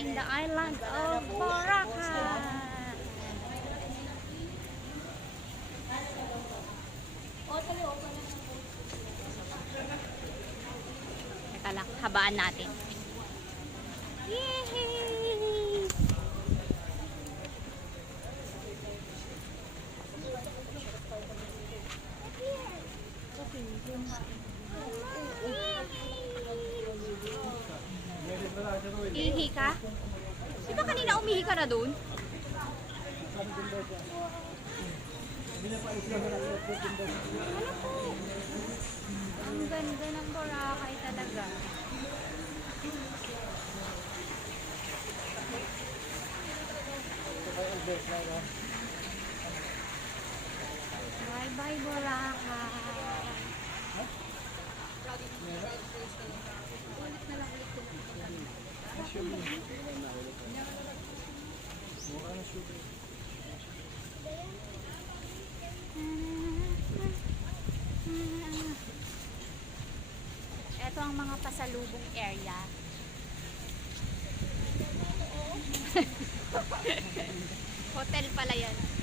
in the island of Boracay. Teka lang, habaan natin. Yay! Ihi ka? Di ba kanina umihi ka na dun? Ano po? Ang ganda ng Boracay talaga. Bye bye Boracay. Ito ang mga pasalubong area. Hotel pala yan.